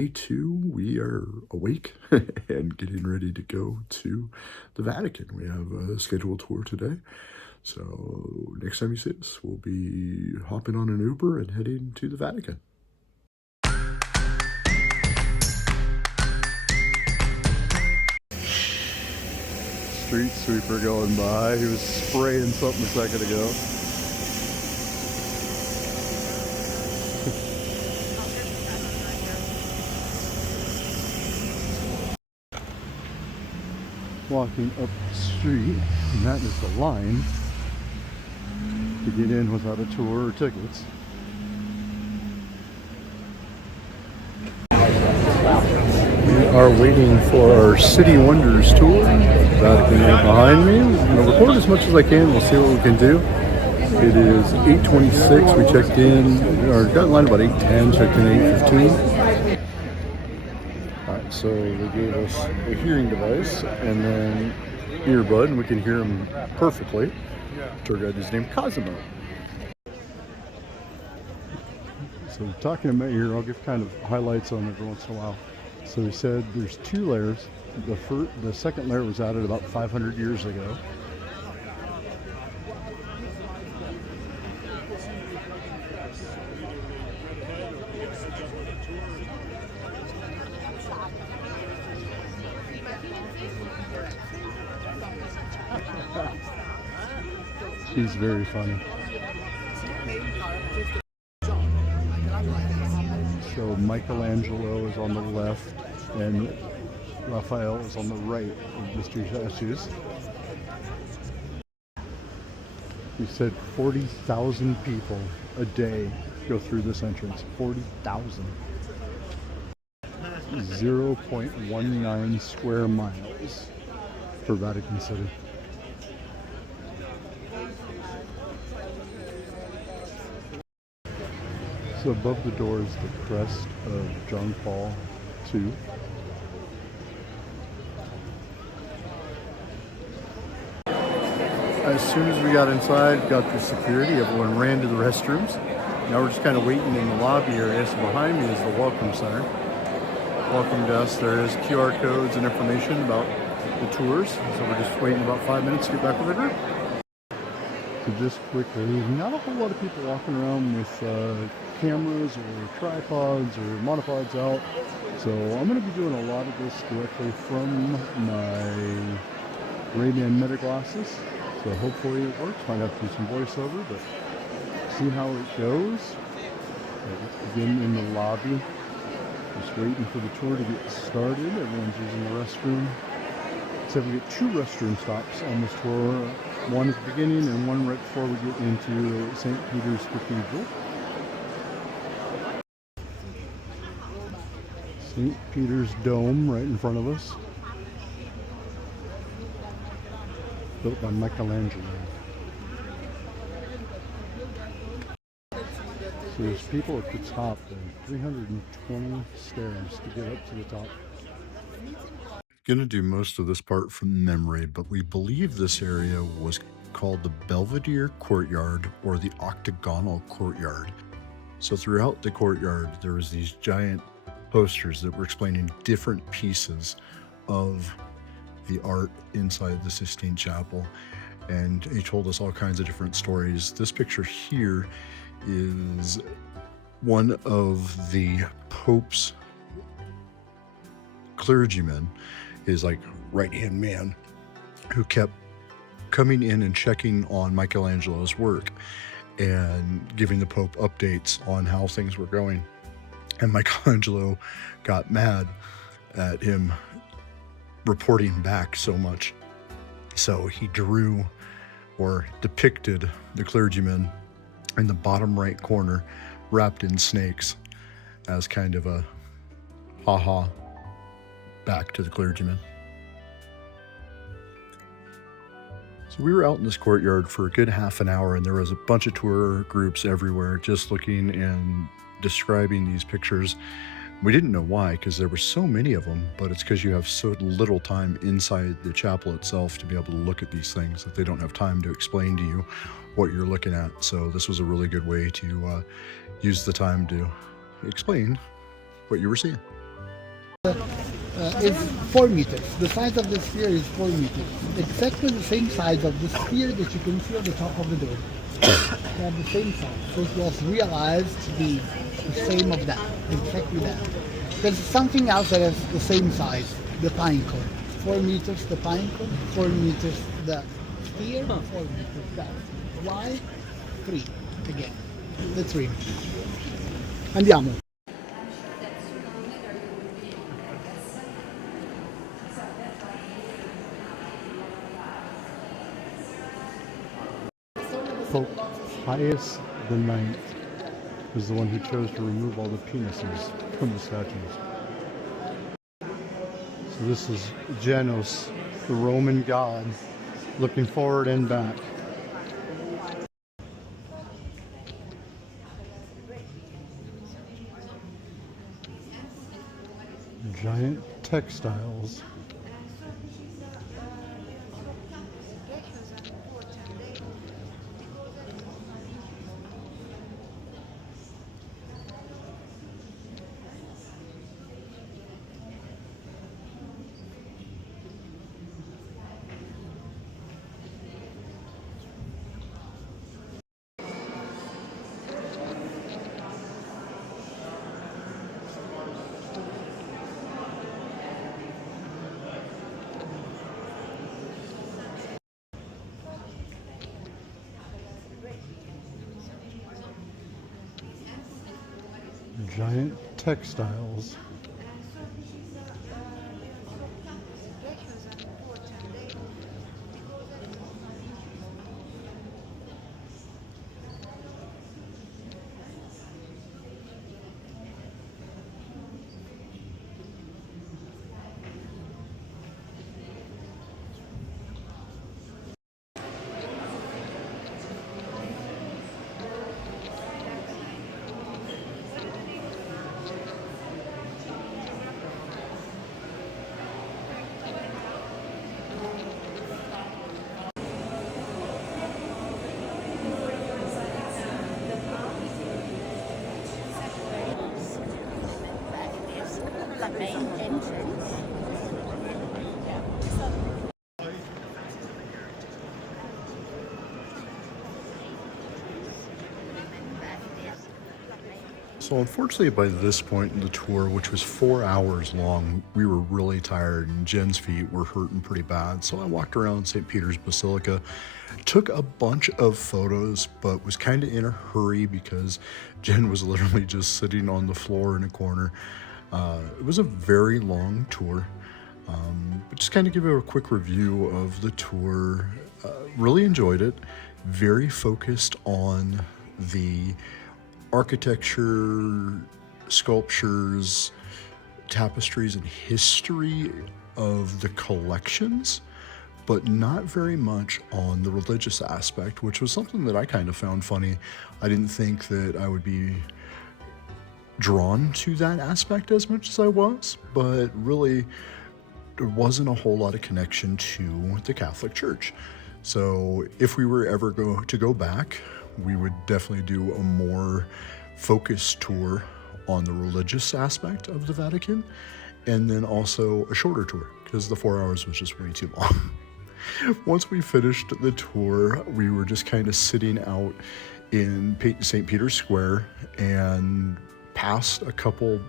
Day two, we are awake and getting ready to go to the Vatican. We have a scheduled tour today. So next time you see us, we'll be hopping on an Uber and heading to the Vatican. Street sweeper going by. He was spraying something a second ago. Walking up the street, and that is the line to get in without a tour or tickets. We are waiting for our City Wonders tour. Vatican right behind me. I'm going to record as much as I can. We'll see what we can do. It is 8:26. We checked in, or got in line about 8:10, checked in 8:15. So they gave us a hearing device and then earbud, and we can hear them perfectly. Tour guide is named Cosimo. So talking about here, I'll give kind of highlights on every once in a while. So we said there's two layers. The second layer was added about 500 years ago. He's very funny. So Michelangelo is on the left and Raphael is on the right of the two statues. He said 40,000 people a day go through this entrance. 40,000. 0.19 square miles for Vatican City. So above the door is the crest of John Paul II. As soon as we got inside, got through security, everyone ran to the restrooms. Now we're just kind of waiting in the lobby area. So behind me is the Welcome Center. Welcome desk. There is QR codes and information about the tours. So we're just waiting about 5 minutes to get back with the group. So just quickly, not a whole lot of people walking around with cameras or tripods or monopods out. So I'm going to be doing a lot of this directly from my Ray-Ban Meta glasses. So hopefully it works. Might have to do some voiceover, but see how it goes. Again, in the lobby, just waiting for the tour to get started. Everyone's using the restroom. So we get two restroom stops on this tour. One at the beginning and one right before we get into St. Peter's Cathedral. St. Peter's Dome right in front of us. Built by Michelangelo. So there's people at the top there. 320 stairs to get up to the top. Gonna do most of this part from memory, but we believe this area was called the Belvedere Courtyard or the Octagonal Courtyard. So throughout the courtyard, there was these giant posters that were explaining different pieces of the art inside the Sistine Chapel, and he told us all kinds of different stories. This picture here is one of the Pope's clergymen, his like right-hand man, who kept coming in and checking on Michelangelo's work and giving the Pope updates on how things were going. And Michelangelo got mad at him reporting back so much. So he drew or depicted the clergyman in the bottom right corner wrapped in snakes as kind of a ha-ha back to the clergyman. So we were out in this courtyard for a good half an hour, and there was a bunch of tour groups everywhere just looking and describing these pictures. We didn't know why, because there were so many of them, but it's because you have so little time inside the chapel itself to be able to look at these things that they don't have time to explain to you what you're looking at. So this was a really good way to use the time to explain what you were seeing. is 4 meters. The size of the sphere is 4 meters. Exactly the same size of the sphere that you can see on the top of the dome. They have the same size. So it was realized to be the same of that, exactly that. There's something else that has the same size, the pine cone. 4 meters the pine cone, 4 meters the sphere, 4 meters that. Why? 3 again. The 3. Andiamo. Pope Pius IX was the one who chose to remove all the penises from the statues. So this is Janus, the Roman god, looking forward and back. Giant textiles. Giant textiles. So unfortunately by this point in the tour, which was 4 hours long, we were really tired and Jen's feet were hurting pretty bad. So I walked around St. Peter's Basilica, took a bunch of photos, but was kind of in a hurry because Jen was literally just sitting on the floor in a corner. It was a very long tour. But just kind of give you a quick review of the tour. Really enjoyed it. Very focused on the architecture, sculptures, tapestries, and history of the collections, but not very much on the religious aspect, which was something that I kind of found funny. I didn't think that I would be drawn to that aspect as much as I was, but really there wasn't a whole lot of connection to the Catholic Church. So if we were ever to go back, we would definitely do a more focused tour on the religious aspect of the Vatican, and then also a shorter tour because the 4 hours was just way too long. Once we finished the tour, we were just kind of sitting out in St. Peter's Square and passed a couple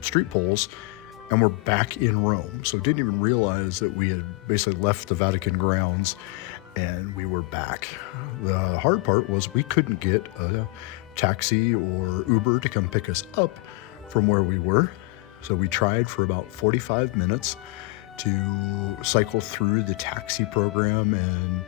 street poles, and we're back in Rome. So didn't even realize that we had basically left the Vatican grounds and we were back. The hard part was we couldn't get a taxi or Uber to come pick us up from where we were. So we tried for about 45 minutes to cycle through the taxi program and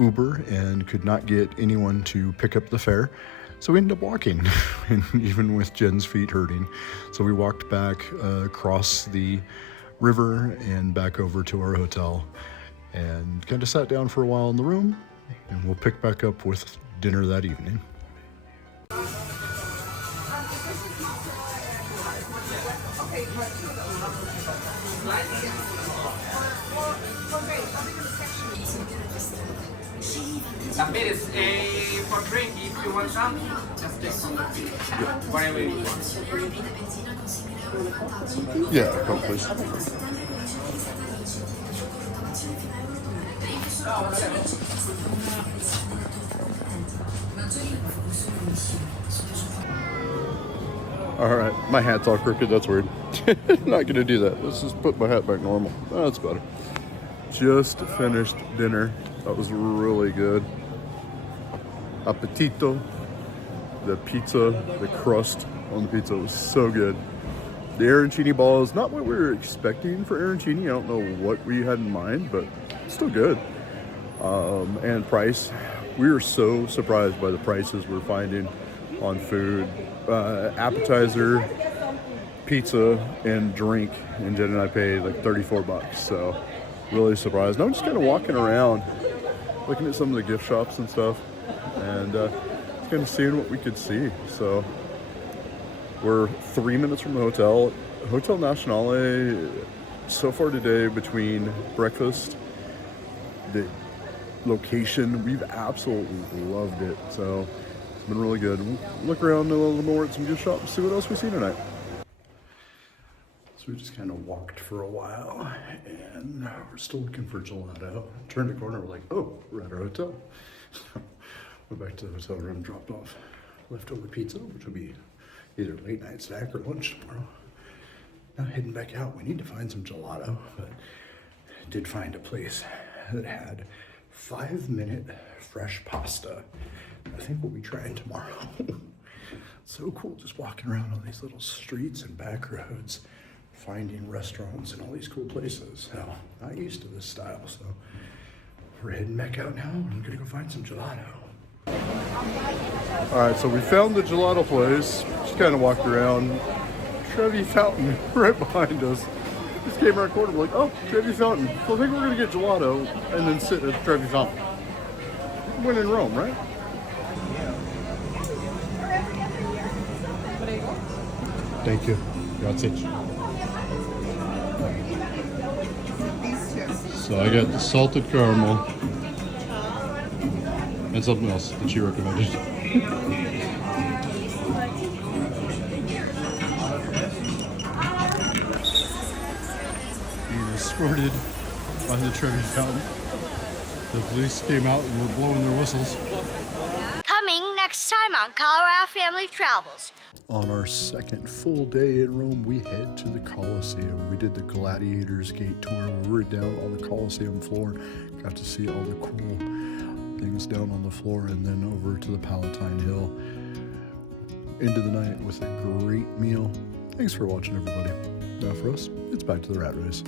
Uber and could not get anyone to pick up the fare. So we ended up walking, and even with Jen's feet hurting. So we walked back across the river and back over to our hotel and kind of sat down for a while in the room, and we'll pick back up with dinner that evening. A bit is for drink. If you want some, just take from the fridge. Whatever you want. Yeah, a Coke, please. All right, my hat's all crooked. That's weird. Not gonna do that. Let's just put my hat back normal. Oh, that's better. Just finished dinner. That was really good. Appetito. The pizza, the crust on the pizza was so good. The arancini ball is not what we were expecting for arancini. I don't know what we had in mind, but still good. And price. We were so surprised by the prices we're finding on food. Appetizer, pizza, and drink. And Jen and I paid like 34 bucks. So really surprised. And I'm just kind of walking around, looking at some of the gift shops and stuff. And kind of seeing what we could see. So we're 3 minutes from the hotel. Hotel Nationale, so far today, between breakfast, the location, we've absolutely loved it. So it's been really good. We'll look around a little more at some gift shops, see what else we see tonight. So we just kind of walked for a while, and we're still looking for gelato. Turned the corner, we're like, oh, we're at our hotel. Went back to the hotel room, dropped off leftover pizza, which will be either late night snack or lunch tomorrow. Now heading back out, we need to find some gelato, but I did find a place that had 5-minute fresh pasta. I think we'll be trying tomorrow. So cool, just walking around on these little streets and back roads, finding restaurants and all these cool places. So, not used to this style, so we're heading back out now. I'm gonna go find some gelato. All right, so we found the gelato place. Just kind of walked around. Trevi Fountain right behind us. Just came around the corner, we're like, oh, Trevi Fountain. So I think we're gonna get gelato and then sit at Trevi Fountain. When in Rome, right? Thank you. Grazie. So I got the salted caramel and something else that she recommended. Being escorted by the Trevi Fountain. The police came out and were blowing their whistles. Coming next time on Colorado Family Travels. On our second full day in Rome, we head to the Colosseum. We did the Gladiators Gate tour. We were down on the Colosseum floor, got to see all the cool things down on the floor, and then over to the Palatine Hill. Into the night with a great meal. Thanks for watching, everybody. Now for us, it's back to the rat race.